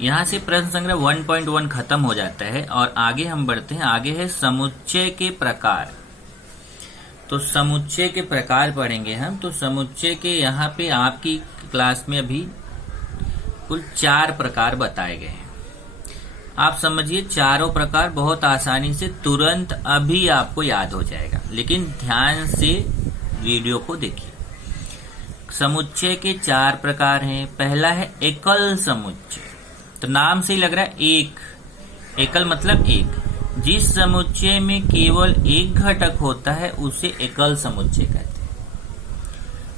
यहाँ से प्रश्न संग्रह 1.1 खत्म हो जाता है और आगे हम बढ़ते हैं। आगे है समुच्चय के प्रकार। तो समुच्चय के प्रकार पढ़ेंगे हम। तो समुच्चय के यहाँ पे आपकी क्लास में अभी कुल 4 प्रकार बताए गए हैं। आप समझिए चारों प्रकार बहुत आसानी से तुरंत अभी आपको याद हो जाएगा, लेकिन ध्यान से वीडियो को देखिए। समुच्चय के 4 प्रकार हैं। पहला है एकल समुच्चय। तो नाम से ही लग रहा है एक, एकल मतलब एक। जिस समुच्चय में केवल एक घटक होता है उसे एकल समुच्चय कहते हैं।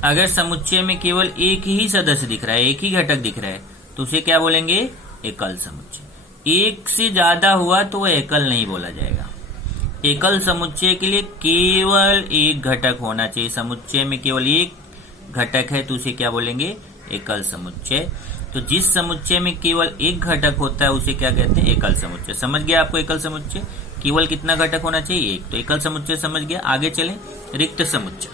अगर समुच्चय में केवल एक ही सदस्य दिख रहा है, एक ही घटक दिख रहा है, तो उसे क्या बोलेंगे? एकल समुच्चय। एक से ज्यादा हुआ तो वह एकल नहीं बोला जाएगा। एकल समुच्चय के लिए केवल एक घटक होना चाहिए। समुच्चय में केवल एक घटक है तो उसे क्या बोलेंगे? एकल समुच्चय। तो जिस समुच्चय में केवल एक घटक होता है उसे क्या कहते हैं? एकल समुच्चय। समझ गया आपको एकल समुच्चय? केवल कितना घटक होना चाहिए? एक। तो एकल समुच्चय समझ गया। आगे चलें, रिक्त समुच्चय।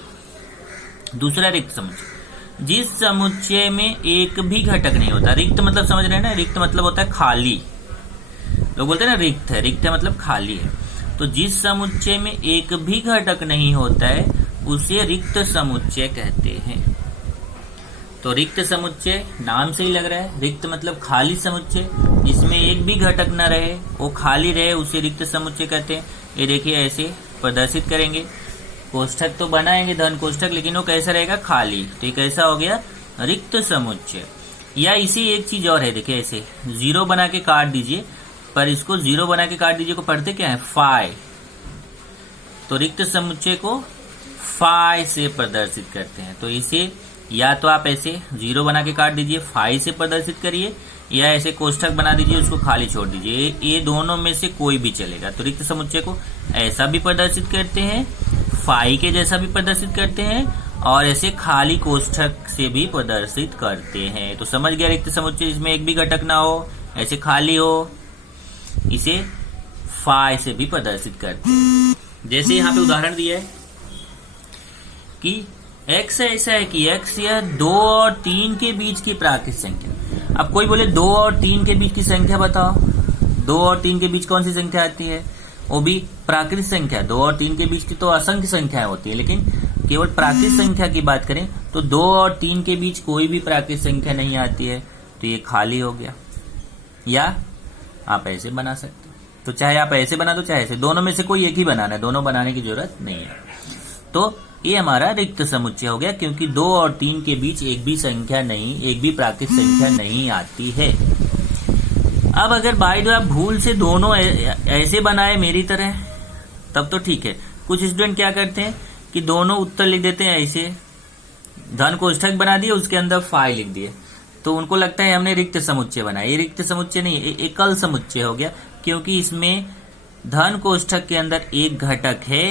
दूसरा रिक्त समुच्चय, जिस समुच्चय में एक भी घटक नहीं होता। रिक्त मतलब समझ रहे हैं ना? रिक्त मतलब होता है खाली। लोग बोलते हैं ना रिक्त है, रिक्त है मतलब खाली है। तो जिस समुच्चय में एक भी घटक नहीं होता है उसे रिक्त समुच्चय कहते हैं। तो रिक्त समुच्चय नाम से ही लग रहा है, रिक्त मतलब खाली समुच्चय। जिसमें एक भी घटक न रहे, वो खाली रहे, उसे रिक्त समुच्चय कहते हैं। ये देखिए ऐसे प्रदर्शित करेंगे। कोष्ठक तो बनाएंगे धन कोष्ठक, लेकिन वो कैसा रहेगा? खाली। तो ये कैसा हो गया? रिक्त समुच्चय। या इसी एक चीज और है, देखिए ऐसे जीरो बना के काट दीजिए, पर इसको जीरो बना के काट दीजिए को पढ़ते क्या है? फाई। तो रिक्त समुच्चय को फाई से प्रदर्शित करते हैं। तो इसे या तो आप ऐसे जीरो बना के काट दीजिए, फाई से प्रदर्शित करिए, या ऐसे कोष्ठक बना दीजिए, उसको खाली छोड़ दीजिए। ये दोनों में से कोई भी चलेगा। तो रिक्त समुच्चय को ऐसा भी प्रदर्शित करते हैं, फाई के जैसा भी प्रदर्शित करते हैं, और ऐसे खाली कोष्ठक से भी प्रदर्शित करते हैं। तो समझ गया रिक्त समुच्चय जिसमें एक भी घटक ना हो, ऐसे खाली हो, इसे फाई से भी प्रदर्शित करते हैं। जैसे यहाँ पे उदाहरण दिया है कि x ऐसा है कि x या 2 और 3 के बीच की प्राकृत संख्या। अब कोई बोले 2 और 3 के बीच की संख्या बताओ। 2 और 3 के बीच कौन सी संख्या आती है? वो भी प्राकृत संख्या। 2 और 3 के बीच की तो असंख्य संख्याएं होती है, लेकिन केवल प्राकृत संख्या की बात करें तो 2 और 3 के बीच कोई भी प्राकृत संख्या नहीं आती है। तो ये खाली हो गया। या आप ऐसे बना सकते हो। तो चाहे आप ऐसे बना दो चाहे ऐसे, दोनों में से कोई एक ही बनाना है, दोनों बनाने की जरूरत नहीं है। तो ये हमारा रिक्त समुच्चय हो गया, क्योंकि 2 और 3 के बीच एक भी संख्या नहीं, एक भी प्राकृत संख्या नहीं आती है। अब अगर बाय द वे आप भूल से दोनों ऐसे बनाए मेरी तरह, तब तो ठीक है। कुछ स्टूडेंट क्या करते हैं कि दोनों उत्तर लिख देते हैं ऐसे, धन कोष्ठक बना दिए, उसके अंदर फाई लिख दिए, तो उनको लगता है हमने रिक्त समुच्चय बनाया। ये रिक्त समुच्चय नहीं, एकल समुच्चय हो गया, क्योंकि इसमें धन कोष्ठक के अंदर एक घटक है,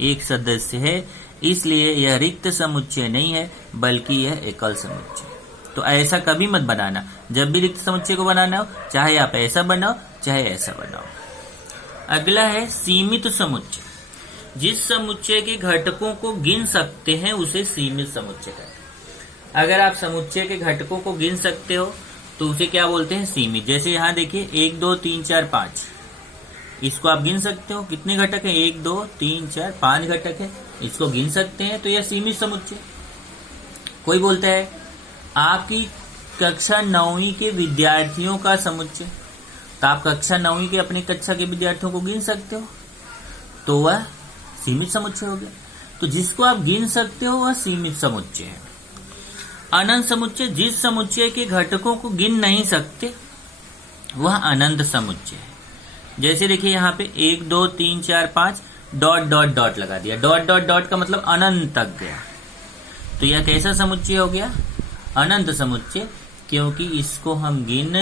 एक सदस्य है, इसलिए यह रिक्त समुच्चय नहीं है, बल्कि यह एकल समुच्चय। तो ऐसा कभी मत बनाना। जब भी रिक्त समुच्चय को बनाना हो, चाहे आप ऐसा बनाओ चाहे ऐसा बनाओ। अगला है सीमित समुच्चय। जिस समुच्चय के घटकों को गिन सकते हैं उसे सीमित समुच्चय कहते हैं। अगर आप समुच्चय के घटकों को गिन सकते हो तो उसे क्या बोलते हैं? सीमित। जैसे यहाँ देखिए 1 2 3 4 5, इसको आप गिन सकते हो। कितने घटक है? 1 2 3 4 5 घटक है, इसको गिन सकते हैं, तो यह सीमित समुच्चय। कोई बोलता है आपकी कक्षा 9वीं के विद्यार्थियों का समुच्चय, तो आप कक्षा 9वीं के अपनी कक्षा के विद्यार्थियों को गिन सकते हो, तो वह सीमित समुच्चय हो गया। तो जिसको आप गिन सकते हो वह सीमित समुच्चय है। अनंत समुच्चय, जिस समुच्चय के घटकों को गिन नहीं सकते वह अनंत समुच्चय है। जैसे देखिए यहाँ पे 1 2 3 4 5 डॉट डॉट डॉट लगा दिया, डॉट डॉट डॉट का मतलब अनंत तक गया, तो यह कैसा समुच्चय हो गया? अनंत समुच्चय, क्योंकि इसको हम गिन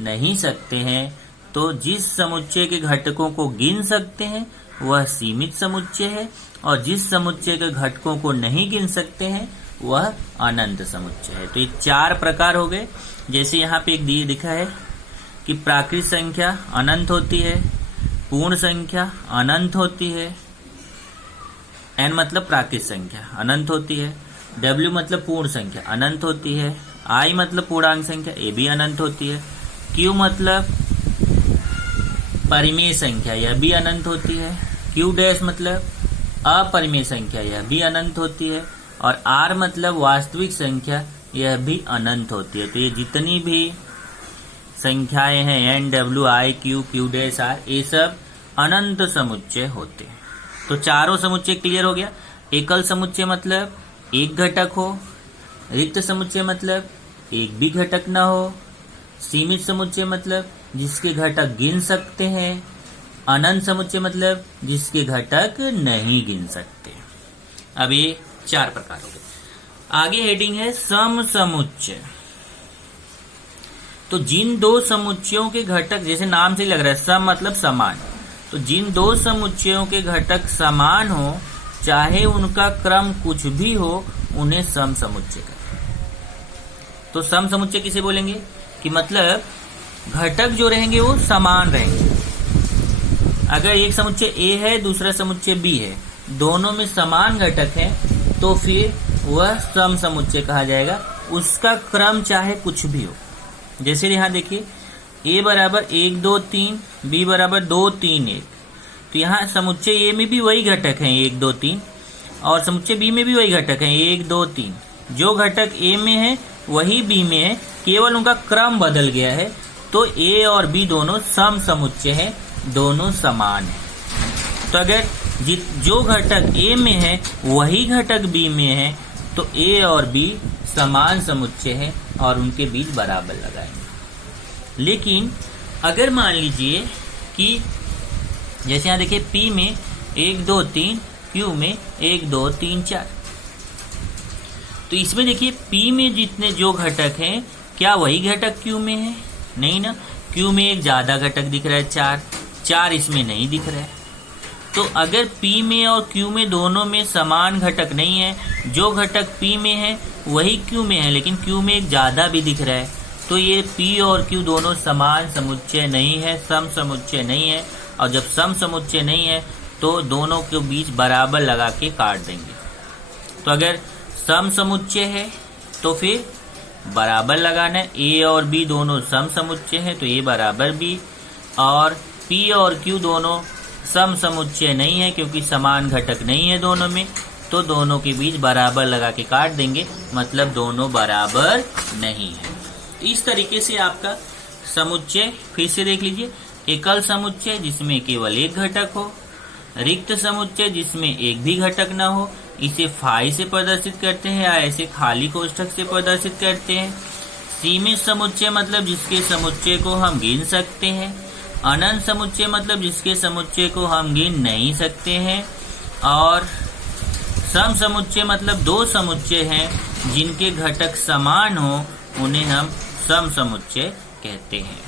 नहीं सकते हैं। तो जिस समुच्चय के घटकों को गिन सकते हैं वह सीमित समुच्चय है, और जिस समुच्चय के घटकों को नहीं गिन सकते हैं वह अनंत समुच्चय है। तो ये 4 प्रकार हो गए। जैसे यहाँ पे एक दिए दिखा है कि प्राकृत संख्या अनंत होती है, पूर्ण संख्या अनंत होती है, n मतलब प्राकृत संख्या अनंत होती है, w मतलब पूर्ण संख्या अनंत होती है, i मतलब पूर्णांक संख्या ये भी अनंत होती है, क्यू मतलब परिमेय संख्या, यह भी अनंत होती है। क्यू डैश मतलब अपरिमेय संख्या, यह भी अनंत होती है। और आर मतलब वास्तविक संख्या, यह भी अनंत होती है। तो ये जितनी भी संख्याएं हैं N W I Q Q dash R, ये सब अनंत समुच्चय होते हैं। तो चारों समुच्चय क्लियर हो गया। एकल समुच्चय मतलब एक घटक हो, रिक्त समुच्चय मतलब एक भी घटक न हो, सीमित समुच्चय मतलब जिसके घटक गिन सकते हैं, अनंत समुच्चय मतलब जिसके घटक नहीं गिन सकते। अब ये 4 प्रकार हो गए। आगे हेडिंग है सम समुच्चय। तो जिन दो समुच्चयों के घटक, जैसे नाम से लग रहा है सम मतलब समान, तो जिन दो समुच्चयों के घटक समान हो, चाहे उनका क्रम कुछ भी हो, उन्हें सम समुच्चय कहते हैं। तो सम समुच्चय किसे बोलेंगे कि मतलब घटक जो रहेंगे वो समान रहेंगे। अगर एक समुच्चय ए है, दूसरा समुच्चय बी है, दोनों में समान घटक हैं, तो फिर वह सम समुच्चय कहा जाएगा। उसका क्रम चाहे कुछ भी हो। जैसे यहाँ देखिए a बराबर 1 2 3, b बराबर 2 3 1, तो यहाँ समुच्चय ए में भी वही घटक हैं 1 2 3, और समुच्चय बी में भी वही घटक हैं 1 2 3। जो घटक ए में है वही बी में है, केवल उनका क्रम बदल गया है। तो ए और बी दोनों सम समुच्चय हैं, दोनों समान हैं। तो अगर जो घटक ए में है वही घटक बी में है, तो ए और बी समान समुच्चय है और उनके बीच बराबर लगाएंगे। लेकिन अगर मान लीजिए कि जैसे यहाँ देखिए P में 1 2 3, Q में 1 2 3 4, तो इसमें देखिए P में जितने जो घटक हैं, क्या वही घटक Q में है? नहीं ना। Q में एक ज्यादा घटक दिख रहा है 4 इसमें नहीं दिख रहा है। तो अगर P में और Q में दोनों में समान घटक नहीं है, जो घटक P में है वही Q में है, लेकिन Q में एक ज्यादा भी दिख रहा है, तो ये P और Q दोनों समान समुच्चय नहीं है, सम समुच्चय नहीं है। और जब सम समुच्चय नहीं है तो दोनों के बीच बराबर लगा के काट देंगे। तो अगर सम समुच्चय है तो फिर बराबर लगाना है। A और B दोनों सम समुच्चय है तो A बराबर B, और P और Q दोनों सम समुच्चय नहीं है क्योंकि समान घटक नहीं है दोनों में, तो दोनों के बीच बराबर लगा के काट देंगे, मतलब दोनों बराबर नहीं है। इस तरीके से आपका समुच्चय फिर से देख लीजिए। एकल समुच्चय जिसमें केवल एक घटक हो, रिक्त समुच्चय जिसमें एक भी घटक न हो, इसे फाई से प्रदर्शित करते हैं या ऐसे खाली कोष्ठक से प्रदर्शित करते हैं। सीमित समुच्चय मतलब जिसके समुच्चय को हम गिन सकते हैं। अनंत समुच्चय मतलब जिसके समुच्चय को हम गिन नहीं सकते हैं। और सम समुच्चय मतलब दो समुच्चय हैं जिनके घटक समान हो, उन्हें हम सम समुच्चय कहते हैं।